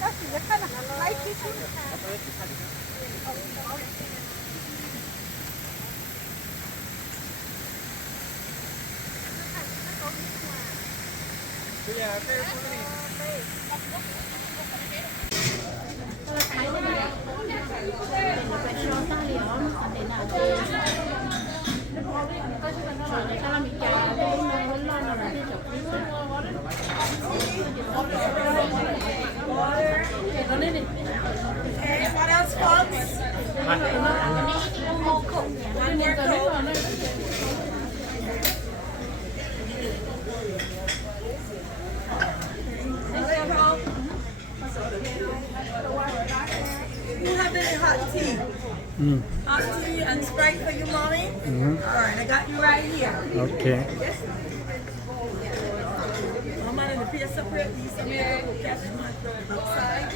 đó chỉ là khăn lấy cái chút Okay, what else, folks? One more coat. You have any hot tea? Hot tea and Sprite for you, mommy? All right, I got you right here. Okay. I'm going to separate these. I'm going to catch my outside.